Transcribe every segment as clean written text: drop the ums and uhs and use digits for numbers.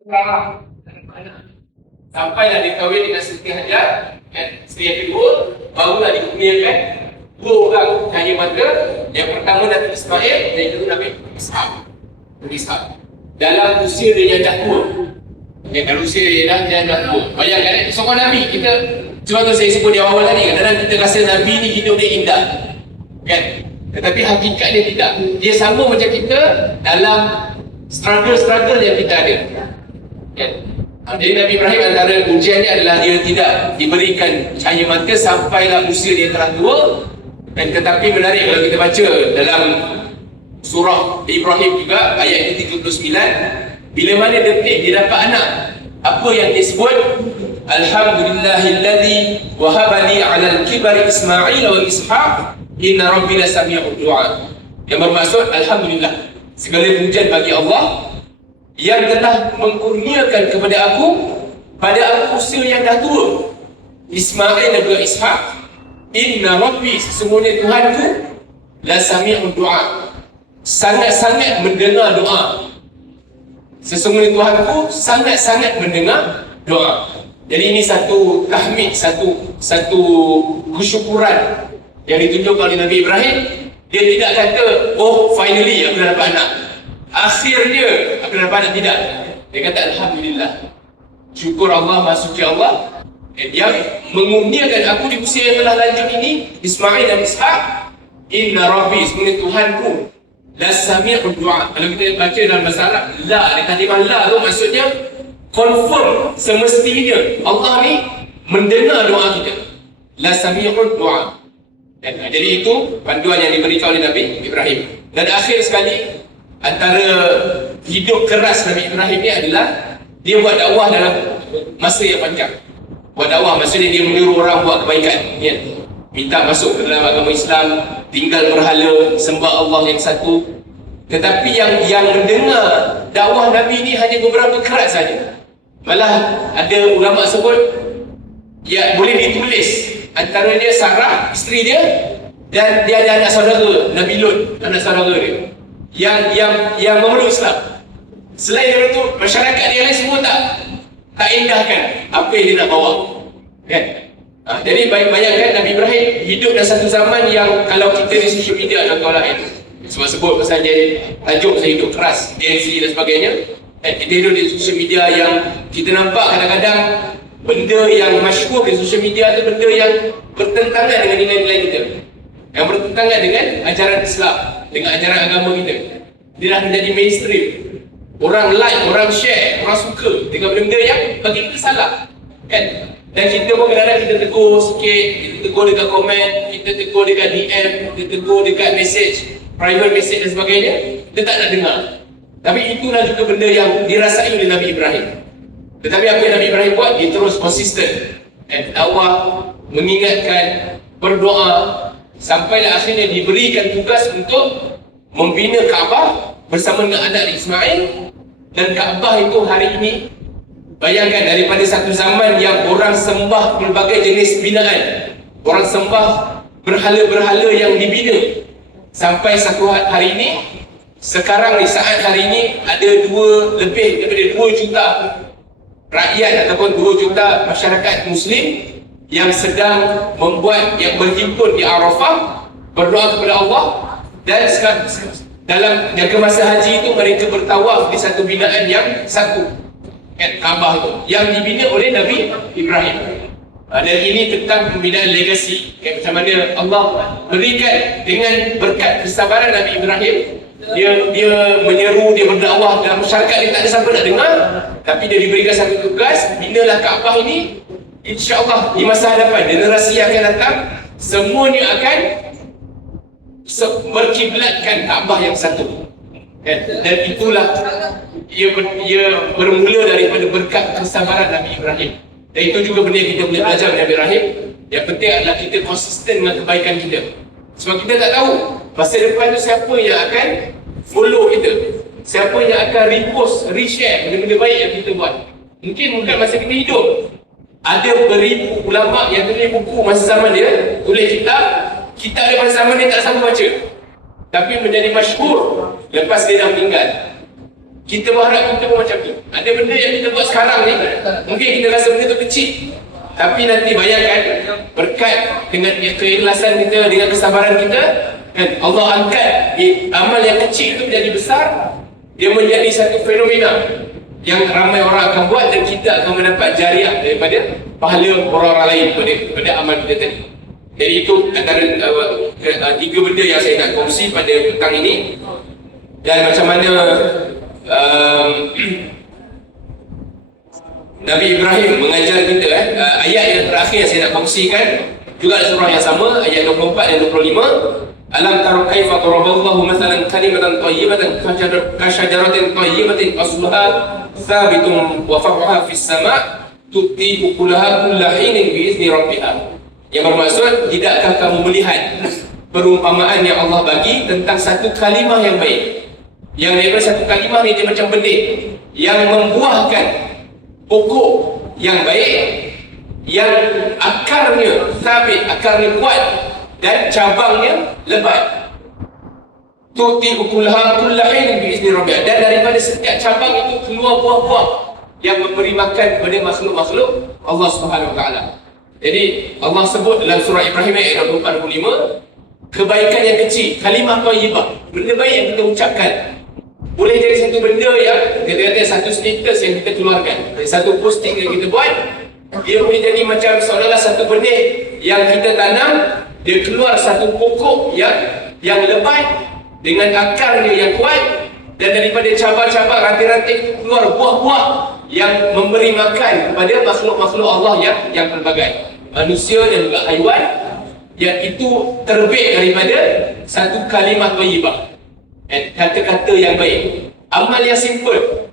Sarah sampailah dia kahwin dengan Siti Hajar, isteri yang kedua, barulah dikurniakan dua orang cahaya mata. Yang pertama Nabi Ismail dan yang kedua Nabi Ishaq. Dalam usia dia yang dah tua. Dalam usia dia dah tua. Bayangkan seorang Nabi, kita sebab tu saya sebut di awal tadi, kadang-kadang kita rasa Nabi ni hidup dia indah, kan? Tetapi hakikat dia tidak. Dia sama macam kita dalam struggle yang kita ada, kan? Jadi Nabi Ibrahim antara ujiannya adalah dia tidak diberikan cahaya mata sampailah usia dia telah tua. Dan tetapi menarik kalau kita baca dalam surah Ibrahim juga ayat 39, bila mana detik dia dapat anak, apa yang dia sebut? Alhamdulillahilladzi wahabali 'alal kibari Ismail wa Ishaq inna rabbi lasami'ud du'a. Yang bermaksud alhamdulillah, segala pujian bagi Allah yang telah mengkurniakan kepada aku pada aku usia yang dah tua, Ismail dan juga Ishaq. Inna rabbi, sesungguhnya Tuhanku, la sami'ud du'a, sangat-sangat mendengar doa. Sesungguhnya Tuhanku sangat-sangat mendengar doa. Jadi ini satu tahmid, satu kesyukuran yang ditunjukkan oleh Nabi Ibrahim. Dia tidak kata, oh finally aku dah dapat anak, akhirnya aku dah dapat anak. Tidak. Dia kata alhamdulillah, syukur Allah, maha suci Allah yang mengurniakan aku di usia yang telah lanjut ini, Ismail dan Ishaq. Inna rabbi, sebenarnya Tuhanku, la sami'ud du'a. Kalau kita baca dalam bahasa Arab, la, dia kalimah la tu maksudnya confirm, semestinya Allah ni mendengar doa kita. La sami'ud du'a. Jadi itu panduan yang diberikan oleh Nabi Ibrahim. Dan akhir sekali, antara hidup keras Nabi Ibrahim ni adalah dia buat dakwah dalam masa yang panjang. Buat dakwah maksudnya dia menyuruh orang buat kebaikan, ya? Minta masuk ke dalam agama Islam, tinggal berhala, sembah Allah yang satu. Tetapi yang mendengar dakwah Nabi ni hanya beberapa kerat saja. Malah ada ulama sebut, ya boleh ditulis antaranya Sarah, isteri dia, dan dia ada anak saudara Nabi Lut, anak saudara dia yang memeluk Islam. Selain daripada itu, masyarakat dia lain semua tak indahkan apa yang dia nak bawa, kan? Jadi bayangkan Nabi Ibrahim hidup dalam satu zaman yang kalau kita di social media contoh lain, sebut pasal dia tajuk saya hidup keras, Gen Z dan sebagainya, kita hidup di social media yang kita nampak kadang-kadang benda yang masyhur di social media tu benda yang bertentangan dengan nilai-nilai kita, yang bertentangan dengan ajaran Islam, dengan ajaran agama kita. Dia dah menjadi mainstream. Orang like, orang share, orang suka dengan benda yang bagi kita salah, kan? Dan kita pun kadang-kadang kita tegur sikit, kita tegur dekat komen, kita tegur dekat DM, kita tegur dekat message, private message dan sebagainya, kita tak nak dengar. Tapi itulah juga benda yang dirasai oleh Nabi Ibrahim. Tetapi apa yang Nabi Ibrahim buat, dia terus konsisten, dakwah, mengingatkan, berdoa, sampailah akhirnya diberikan tugas untuk membina Kaabah bersama dengan anak Ismail. Dan Kaabah itu hari ini, bayangkan daripada satu zaman yang orang sembah berbagai jenis binaan, orang sembah berhala-berhala yang dibina, sampai satu hari ini, sekarang di saat hari ini ada lebih daripada 2 juta rakyat ataupun 2 juta masyarakat Muslim yang sedang membuat, yang berhimpun di Arafah, berdoa kepada Allah. Dan dalam jaga masa haji itu mereka bertawaf di satu binaan yang satu, Kaabah itu, yang dibina oleh Nabi Ibrahim. Dan ini tentang pembinaan legasi, macam mana Allah berikan dengan berkat kesabaran Nabi Ibrahim. Dia menyeru, dia berdakwah dalam masyarakat, dia tak ada siapa nak dengar, tapi dia diberikan satu tugas, binalah Kaabah ini. InsyaAllah di masa hadapan, generasi yang akan datang, semuanya akan berkiblatkan Kaabah yang satu, dan itulah ia bermula daripada berkat kesabaran Nabi Ibrahim. Dan itu juga benda yang kita boleh belajar dari Nabi Ibrahim. Yang penting adalah kita konsisten dengan kebaikan kita, sebab kita tak tahu masa depan tu siapa yang akan follow kita, siapa yang akan repost, reshare benda-benda baik yang kita buat. Mungkin masa kita hidup ada beribu ulama yang tulis buku masa zaman dia, tulis kitab dia pada zaman dia tak siapa baca, tapi menjadi masyhur lepas dia dah meninggal. Kita berharap kita pun macam tu. Ada benda yang kita buat sekarang ni, mungkin kita rasa benda tu kecil, tapi nanti bayangkan berkat dengan keikhlasan kita, dengan kesabaran kita, kan, Allah angkat amal yang kecil itu menjadi besar. Dia menjadi satu fenomena yang ramai orang akan buat, dan kita akan mendapat jariah daripada pahala orang-orang lain pada amal kita tadi. Jadi itu antara 3 benda yang saya nak kongsi pada petang ini. Dan macam mana Nabi Ibrahim mengajar kita, ayat yang terakhir saya nak kongsikan juga surah yang sama, ayat 24 dan 25. Alam tara kaifa daraballahu mathalan kalimatan thayyibatan kasyajaratin thayyibatin asluha thabitun wa far'uha fis sama' tu'ti ukulaha kulla hinin bi'izni rabbiha. Yang bermaksud, tidakkah kamu melihat perumpamaan yang Allah bagi tentang satu kalimah yang baik, yang daripada satu kalimah ni dia macam benih yang membuahkan pokok yang baik, yang akarnya sabit, akarnya kuat, dan cabangnya lebat. Tu'ti ukulaha kulla hinin bi'izni rabbiha. Dan daripada setiap cabang itu keluar buah-buah yang memberi makan kepada makhluk-makhluk Allah Subhanahu Wa Taala. Jadi Allah sebut dalam surah Ibrahim ayat 24-25, kebaikan yang kecil, kalimah thayyibah, benda baik yang kita ucapkan, boleh jadi satu benda yang kita kata satu status yang kita keluarkan, satu posting yang kita buat, dia boleh jadi macam seolah-olah satu benih yang kita tanam, dia keluar satu pokok yang lebat dengan akarnya yang kuat, dan daripada cabang-cabang ranting-ranting keluar buah-buah yang memberi makan kepada makhluk-makhluk Allah yang pelbagai, manusia dan juga haiwan, yang itu terbit daripada satu kalimah thayyibah, kata-kata yang baik, amal yang simple,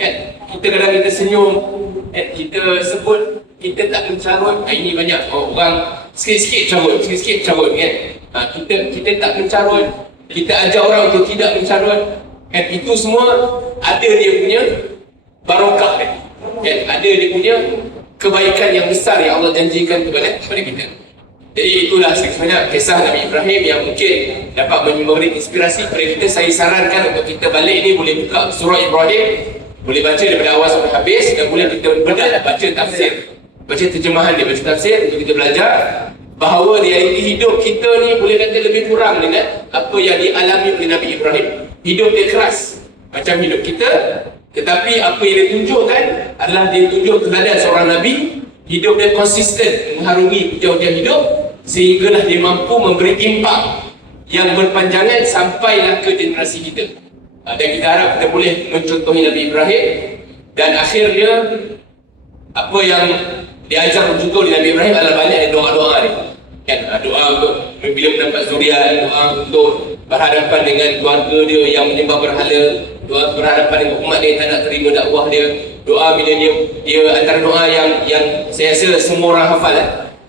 kan? Kita kadang kita senyum, kita sebut kita tak mencarut, ini banyak orang sikit-sikit carut, kan? Kita tak mencarut, kita ajar orang untuk tidak mencarut, kan? Itu semua ada dia punya barokah, kan? Ada dia punya kebaikan yang besar yang Allah janjikan kepada kita. Jadi itulah sebenarnya kisah Nabi Ibrahim yang mungkin dapat memberi inspirasi kepada kita. Saya sarankan untuk kita balik ni boleh buka surah Ibrahim, boleh baca daripada awal sampai habis, dan boleh kita bedah baca tafsir, baca terjemahan dia, baca tafsir untuk kita belajar bahawa realiti hidup kita ni boleh kata lebih kurang dengan apa yang dialami oleh Nabi Ibrahim. Hidup dia keras macam hidup kita, tetapi apa yang dia tunjukkan adalah dia tunjuk teladan seorang Nabi. Hidup dia konsisten mengharungi jauh-jauh hidup, sehinggalah dia mampu memberi impak yang berpanjangan sampailah ke generasi kita. Dan kita harap kita boleh mencontohi Nabi Ibrahim, dan akhirnya apa yang diajar juga oleh Nabi Ibrahim adalah banyak doa-doa ni, kan? Doa untuk bila mendapat zuriat, doa untuk berhadapan dengan keluarga dia yang menyembah berhala, doa berhadapan dengan umat dia yang tak nak terima dakwah dia, doa bila dia antara doa yang saya rasa semua orang hafal,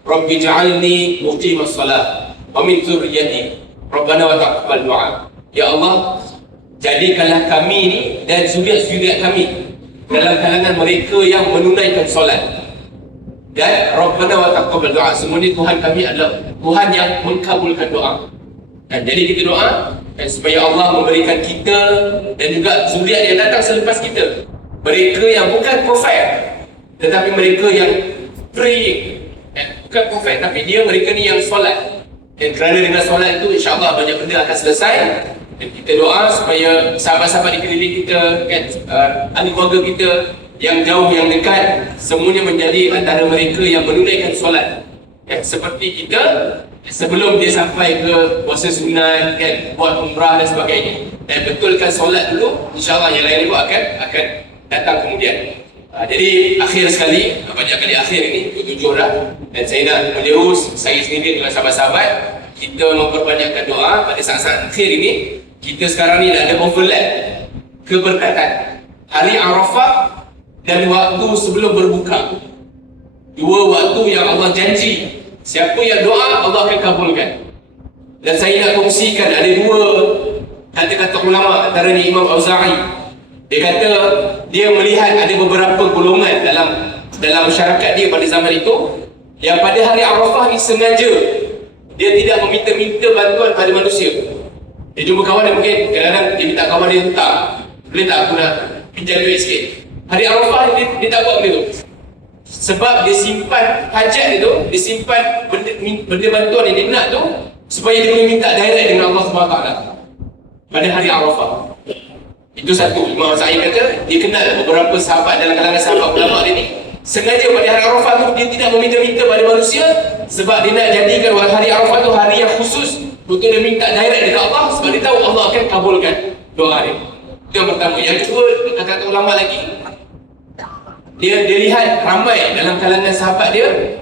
Rabbi ja'alni muqimas salat wa min dzurriyyati Rabbana wa taqabbal du'a. Ya Allah, jadikanlah kami ni dan zuriat-zuriat kami dalam kalangan mereka yang menunaikan solat, dan Rabbana wa taqabbal du'a, semua ni Tuhan kami adalah Tuhan yang mengkabulkan doa. Dan jadi kita doa supaya Allah memberikan kita dan juga zuriat yang datang selepas kita, mereka yang bukan perfect, tetapi mereka yang praying, bukan perfect, tapi mereka ni yang solat. Dan kerana dengan solat itu insya-Allah banyak benda akan selesai. Dan kita doa supaya sahabat-sahabat di keliling kita, kan, ahli keluarga kita yang jauh yang dekat, semuanya menjadi antara mereka yang menunaikan solat, kan? Seperti kita sebelum dia sampai ke puasa sunat, kan, buat umrah dan sebagainya, dan betulkan solat dulu, insya-Allah yang lain juga akan datang kemudian. Jadi akhir sekali, banyak kali akhir ini, ke-7 dah, dan saya nak menjurus saya sendiri dengan sahabat-sahabat, kita memperbanyakkan doa pada saat-saat akhir ini. Kita sekarang ni dah ada overlap keberkatan hari Arafah dan waktu sebelum berbuka, dua waktu yang Allah janji siapa yang doa Allah akan kabulkan. Dan saya nak kongsikan ada dua kata-kata ulama, antara ni Imam Auza'i. Dia kata dia melihat ada beberapa golongan dalam masyarakat dia pada zaman itu yang pada hari Arafah ni sengaja dia tidak meminta-minta bantuan pada manusia. Dia jumpa kawan dia, mungkin kadang-kadang dia minta kawan dia hentak Boleh tak aku nak pinjam duit sikit? Hari Arafah dia tak buat benda tu. Sebab dia simpan hajat dia tu, dia simpan benda bantuan yang dia nak tu, supaya dia boleh minta direct dengan Allah SWT pada hari Arafah. Itu satu. Imam Sa'id kata, dia kenal beberapa sahabat dalam kalangan sahabat ulama dia ni, sengaja pada hari Arafah tu dia tidak meminta-minta pada manusia, sebab dia nak jadikan hari Arafah tu hari yang khusus untuk dia minta direct dekat Allah, sebab dia tahu Allah akan kabulkan doa dia. Itu yang pertama. Yang kedua, kata ulama lagi, dia lihat ramai dalam kalangan sahabat dia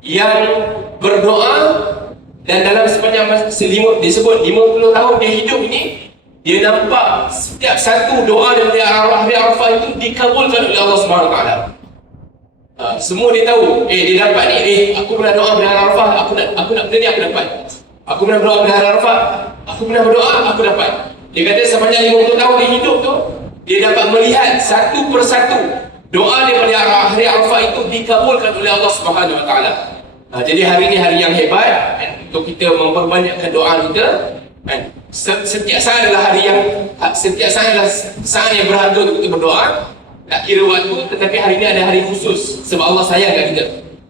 yang berdoa, dan dalam sepanjang masa dia sebut 50 tahun dia hidup ini, dia nampak setiap satu doa daripada hari Arafah itu dikabulkan oleh Allah SWT. Semua dia tahu, dia dapat ni, aku pernah doa pada hari Arafah, aku nak benda ni aku dapat. Aku pernah berdoa pada hari Arafah, aku pernah berdoa, aku dapat. Dia kata sepanjang 50 tahun dia hidup tu, dia dapat melihat satu persatu doa daripada hari Arafah itu dikabulkan oleh Allah SWT. Jadi hari ini hari yang hebat untuk kita memperbanyakkan doa kita. Setiap saat adalah saat yang berharga untuk kita berdoa. Tak kira waktu, tetapi hari ini ada hari khusus sebab Allah sayang kat kita.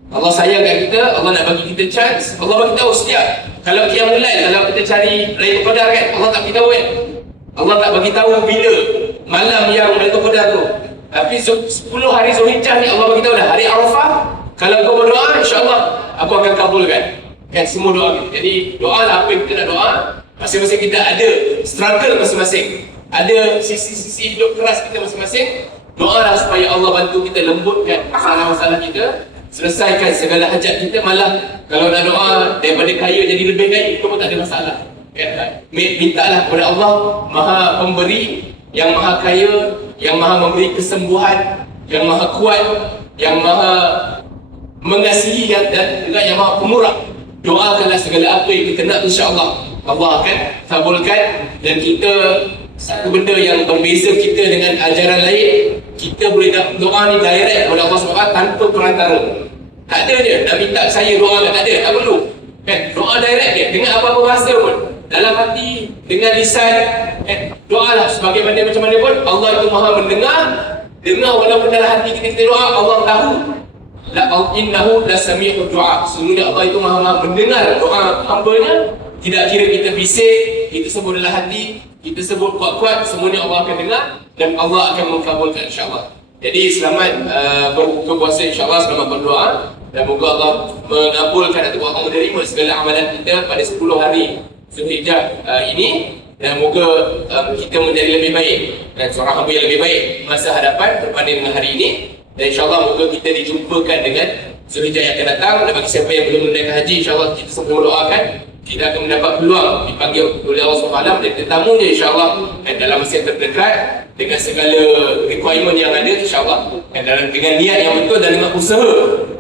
Allah sayang kat kita, Allah nak bagi kita chance. Allah bagi tahu setiap. Kalau Qiyamul Lail, kalau kita cari Lailatul Qadar kan, Allah tak beritahu kan. Allah tak bagi tahu bila malam yang Lailatul Qadar tu. Tapi 10 hari Zulhijjah ni Allah bagi tahu dah hari Arafah. Kalau kau berdoa, insya-Allah aku akan kabulkan. Kan semua doa kita. Jadi doa lah apa yang kita nak doa. Masing-masing kita ada struggle masing-masing. Ada sisi-sisi hidup keras kita masing-masing. Doalah supaya Allah bantu kita lembutkan masalah-masalah kita, selesaikan segala hajat kita. Malah kalau nak doa daripada kaya jadi lebih kaya, itu pun tak ada masalah. Mintalah kepada Allah, Maha Pemberi, yang Maha Kaya, yang Maha memberi kesembuhan, yang Maha Kuat, yang Maha mengasihi, dan juga yang Maha Pemurah. Doakanlah segala apa yang kita nak, insya-Allah Allah akan kabulkan. Dan kita, satu benda yang berbeza kita dengan ajaran lain, kita boleh doa ni direct kepada Allah SWT tanpa perantara. Tak ada je nak minta saya doa, tak ada, tak perlu kan. Doa direct je dengan apa-apa bahasa pun, dalam hati, dengan lisan, doalah sebagaimana macam mana pun. Allah itu Maha mendengar, dengar walaupun dalam hati kita doa, Allah tahu. Innahu lasami'ud du'a. Sesungguhnya Allah itu Maha mendengar doa hamba-Nya. Tidak kira kita bisik, kita sebut dalam hati, kita sebut kuat-kuat, semuanya Allah akan dengar dan Allah akan mengabulkan, insya-Allah. Jadi selamat berbuka puasa, insya-Allah, selamat berdoa, dan moga Allah mengabulkan atau Allah menerima segala amalan kita pada 10 hari Zulhijjah ini, dan moga kita menjadi lebih baik dan seorang hamba yang lebih baik masa hadapan berbanding dengan hari ini. Dan insya-Allah moga kita dijumpakan dengan Zulhijjah yang akan datang. Dan bagi siapa yang belum menunaikan haji, insya-Allah kita semua doakan kita akan mendapat peluang dipanggil oleh Allah SWT dan tetamunya, insya-Allah, dalam masa yang terdekat, dengan segala requirement yang ada, insya-Allah, dengan niat yang betul dan dengan usaha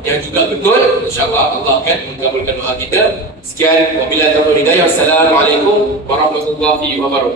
yang juga betul, insya-Allah Allah akan mengabulkan doa kita. Sekian, wabillahi taufiq wal hidayah. Wassalamualaikum warahmatullahi wabarakatuh.